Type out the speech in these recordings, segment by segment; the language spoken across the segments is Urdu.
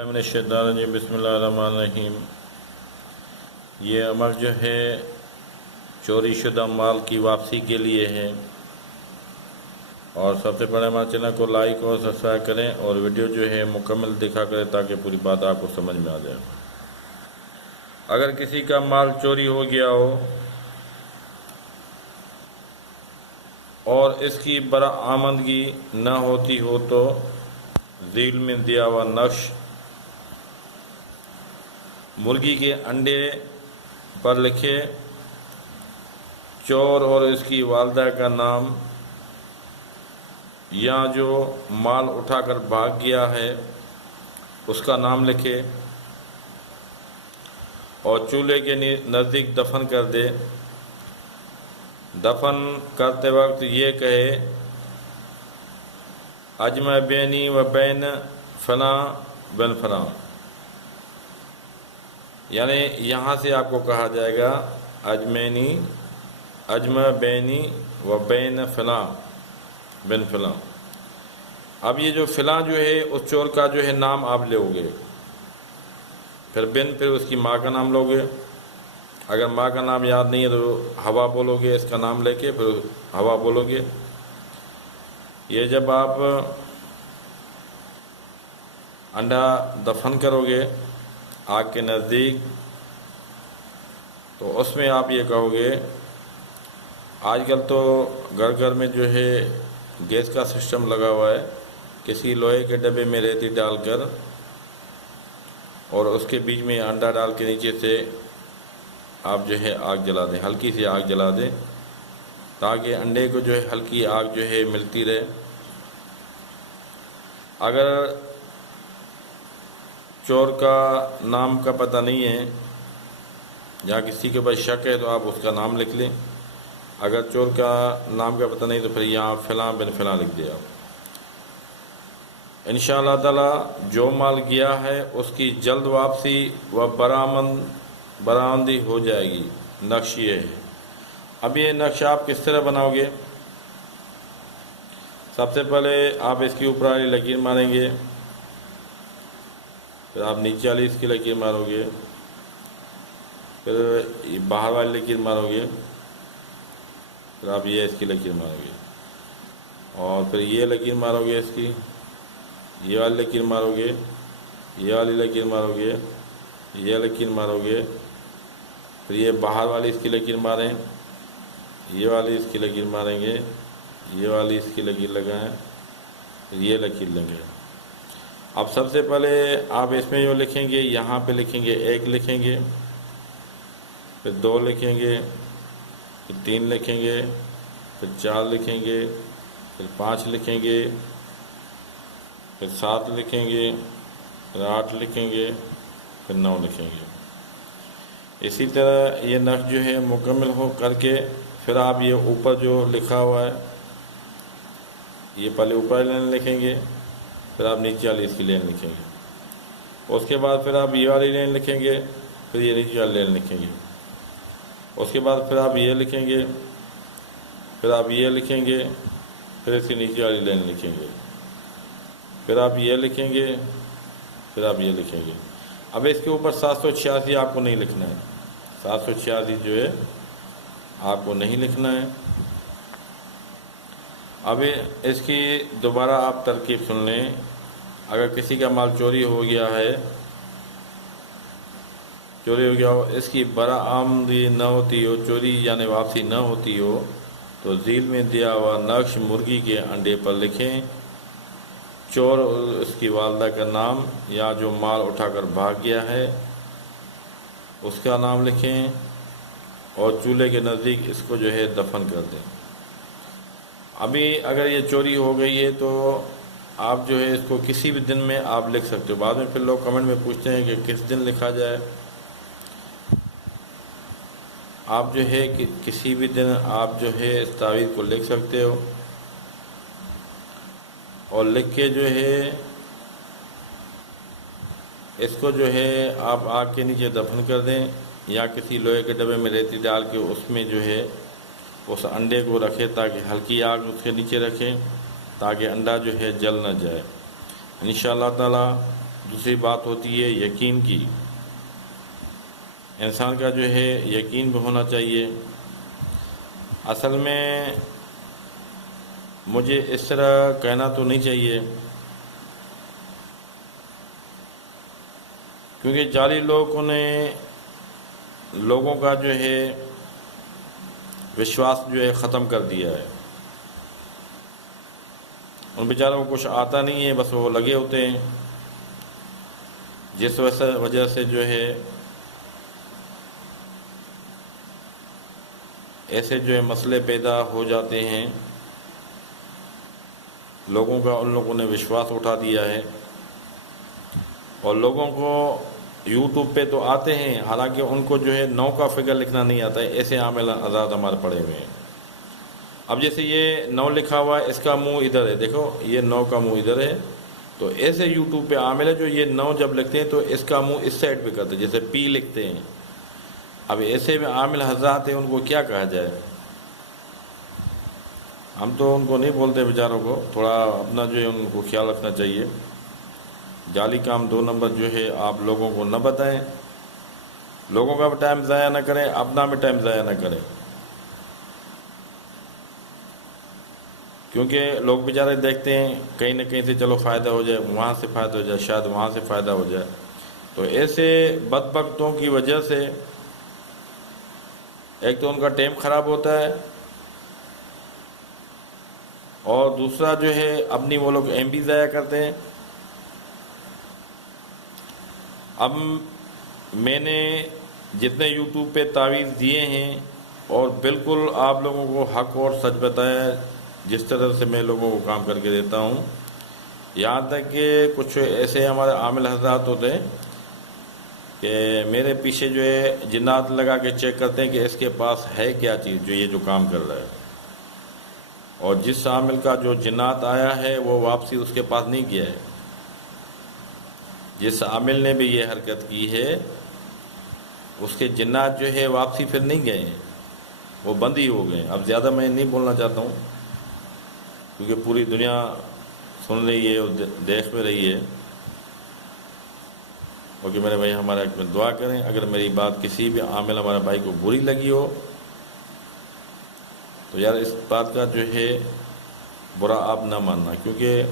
من الشیطان الرجیم بسم اللہ الرحمن الرحیم۔ یہ عمل جو ہے چوری شدہ مال کی واپسی کے لیے ہے، اور سب سے پہلے ہمارے چینل کو لائک اور سبسکرائب کریں اور ویڈیو جو ہے مکمل دیکھا کریں تاکہ پوری بات آپ کو سمجھ میں آ جائے۔ اگر کسی کا مال چوری ہو گیا ہو اور اس کی برآمدگی نہ ہوتی ہو تو ذیل میں دیا ہوا نقش مرغی کے انڈے پر لکھے، چور اور اس کی والدہ کا نام یا جو مال اٹھا کر بھاگ گیا ہے اس کا نام لکھے اور چولہے کے نزدیک دفن کر دے۔ دفن کرتے وقت یہ کہے اجمع بینی و بین فلاں بن فلاں، یعنی یہاں سے آپ کو کہا جائے گا اجمع بینی و بین فلاں بن فلاں۔ اب یہ جو فلاں جو ہے اس چور کا جو ہے نام آپ لو گے، پھر اس کی ماں کا نام لوگے۔ اگر ماں کا نام یاد نہیں ہے تو ہوا بولو گے، اس کا نام لے کے پھر ہوا بولو گے۔ یہ جب آپ انڈا دفن کرو گے آگ کے نزدیک تو اس میں آپ یہ کہو گے، آج کل تو گھر گھر میں جو ہے گیس کا سسٹم لگا ہوا ہے، کسی لوہے کے ڈبے میں ریتی ڈال کر اور اس کے بیچ میں انڈا ڈال کے نیچے سے آپ جو ہے آگ جلا دیں، ہلکی سی آگ جلا دیں تاکہ انڈے کو جو ہے ہلکی آگ جو ہے ملتی رہے۔ اگر چور کا نام کا پتہ نہیں ہے یا کسی کے پاس شک ہے تو آپ اس کا نام لکھ لیں۔ اگر چور کا نام کا پتہ نہیں تو پھر یہاں فلاں بن فلاں لکھ دیں آپ۔ انشاءاللہ تعالی جو مال گیا ہے اس کی جلد واپسی و برآمدی ہو جائے گی۔ نقش یہ ہے۔ اب یہ نقش آپ کس طرح بناؤ گے؟ سب سے پہلے آپ اس کی اوپر والی لکیر ماریں گے، پھر آپ نیچے والی اس کی لکیر مارو گے، پھر باہر والی لکیر مارو گے، پھر آپ یہ اس کی لکیر مارو گے، اور پھر یہ لکیر مارو گے، اس کی یہ والی لکیر مارو گے، یہ والی لکیر مارو گے، یہ لکیر مارو گے، پھر یہ باہر والی اس کی لکیر ماریں، یہ والی اس کی لکیر ماریں گے، یہ والی اس کی لکیر لگائیں، پھر یہ لکیر لگائیں۔ اب سب سے پہلے آپ اس میں جو لکھیں گے یہاں پہ لکھیں گے 1 لکھیں گے، پھر 2 لکھیں گے، پھر 3 لکھیں گے، پھر 4 لکھیں گے، پھر 5 لکھیں گے، پھر 7 لکھیں گے، پھر 8 لکھیں گے، پھر 9 لکھیں گے۔ اسی طرح یہ نقش جو ہے مکمل ہو کر کے پھر آپ یہ اوپر جو لکھا ہوا ہے یہ پہلے اوپر لائن لکھیں گے، پھر آپ نیچے والی اس کی لائن لکھیں گے، اس کے بعد پھر آپ یہ والی لائن لکھیں گے، پھر یہ نیچے والی لائن لکھیں گے، اس کے بعد پھر آپ یہ لکھیں گے، پھر آپ یہ لکھیں گے، پھر اس کی نیچے والی لائن لکھیں گے، پھر آپ یہ لکھیں گے، پھر آپ یہ لکھیں گے۔ اب اس کے اوپر 786 آپ کو نہیں لکھنا ہے، 786 جو ہے آپ کو نہیں لکھنا ہے۔ اب اس کی دوبارہ آپ ترکیب سن لیں۔ اگر کسی کا مال چوری ہو گیا ہے، اس کی برآمدی نہ ہوتی ہو، چوری یعنی واپسی نہ ہوتی ہو تو ذیل میں دیا ہوا نقش مرغی کے انڈے پر لکھیں، چور اور اس کی والدہ کا نام یا جو مال اٹھا کر بھاگ گیا ہے اس کا نام لکھیں اور چولہے کے نزدیک اس کو جو ہے دفن کر دیں۔ ابھی اگر یہ چوری ہو گئی ہے تو آپ جو ہے اس کو کسی بھی دن میں آپ لکھ سکتے ہو۔ بعد میں پھر لوگ کمنٹ میں پوچھتے ہیں کہ کس دن لکھا جائے۔ آپ جو ہے کسی بھی دن آپ جو ہے اس تعویذ کو لکھ سکتے ہو، اور لکھ کے جو ہے اس کو جو ہے آپ آگ کے نیچے دفن کر دیں، یا کسی لوہے کے ڈبے میں ریتی ڈال کے اس میں جو ہے اس انڈے کو رکھے تاکہ ہلکی آگ اس کے نیچے رکھیں تاکہ انڈا جو ہے جل نہ جائے۔ انشاءاللہ تعالی دوسری بات ہوتی ہے یقین کی. انسان کا جو ہے یقین بھی ہونا چاہیے. اصل میں مجھے اس طرح کہنا تو نہیں چاہیے، کیونکہ جعلی لوگوں نے لوگوں کا جو ہے وشواس جو ہے ختم کر دیا ہے. ان بیچاروں کو کچھ آتا نہیں ہے، بس وہ لگے ہوتے ہیں، جس وجہ سے جو ہے ایسے جو ہے مسئلے پیدا ہو جاتے ہیں. لوگوں کا ان لوگوں نے وشواس اٹھا دیا ہے، اور لوگوں کو یوٹیوب پہ تو آتے ہیں، حالانکہ ان کو جو ہے 9 کا فگر لکھنا نہیں آتا ہے. ایسے عامل آزاد ہمارے پڑے ہوئے ہیں. اب جیسے یہ 9 لکھا ہوا ہے، اس کا منہ ادھر ہے، دیکھو یہ 9 کا منہ ادھر ہے. تو ایسے یوٹیوب پہ عامل ہے جو یہ 9 جب لکھتے ہیں تو اس کا منہ اس سائڈ پہ کرتے ہیں، جیسے پی لکھتے ہیں. اب ایسے میں عامل حضرات ہیں، ان کو کیا کہا جائے؟ ہم تو ان کو نہیں بولتے بیچاروں کو، تھوڑا اپنا جو ہے ان کو خیال رکھنا چاہیے. جعلی کام 2 نمبر جو ہے آپ لوگوں کو نہ بتائیں، لوگوں کا بھی ٹائم ضائع نہ کریں، اپنا بھی ٹائم ضائع نہ کریں. کیونکہ لوگ بیچارے دیکھتے ہیں کہیں نہ کہیں سے چلو فائدہ ہو جائے، وہاں سے فائدہ ہو جائے، شاید وہاں سے فائدہ ہو جائے. تو ایسے بدبختوں کی وجہ سے ایک تو ان کا ٹائم خراب ہوتا ہے، اور دوسرا جو ہے اپنی وہ لوگ ایم بھی ضائع کرتے ہیں. اب میں نے جتنے یوٹیوب پہ تعویذ دیے ہیں اور بالکل آپ لوگوں کو حق اور سچ بتایا، جس طرح سے میں لوگوں کو کام کر کے دیتا ہوں. یہاں تک کہ کچھ ایسے ہمارے عامل حضرات ہوتے ہیں کہ میرے پیچھے جو ہے جنات لگا کے چیک کرتے ہیں کہ اس کے پاس ہے کیا چیز جو یہ جو کام کر رہا ہے. اور جس عامل کا جو جنات آیا ہے وہ واپسی اس کے پاس نہیں گیا ہے. جس عامل نے بھی یہ حرکت کی ہے اس کے جنات جو ہے واپسی پھر نہیں گئے ہیں، وہ بند ہی ہو گئے. اب زیادہ میں نہیں بولنا چاہتا ہوں کیونکہ پوری دنیا سن رہی ہے اور دیکھ بھی رہی ہے. اوکے میرے بھائی، ہمارا ایک میں دعا کریں. اگر میری بات کسی بھی عامل ہمارے بھائی کو بری لگی ہو تو یار اس بات کا جو ہے برا آپ نہ ماننا، کیونکہ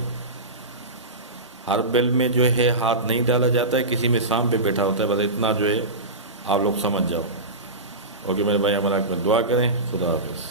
ہر بل میں جو ہے ہاتھ نہیں ڈالا جاتا ہے، کسی میں سام پہ بیٹھا ہوتا ہے. بس اتنا جو ہے آپ لوگ سمجھ جاؤ. اوکے میرے بھائی، ہمارا ایک میں دعا کریں. خدا حافظ.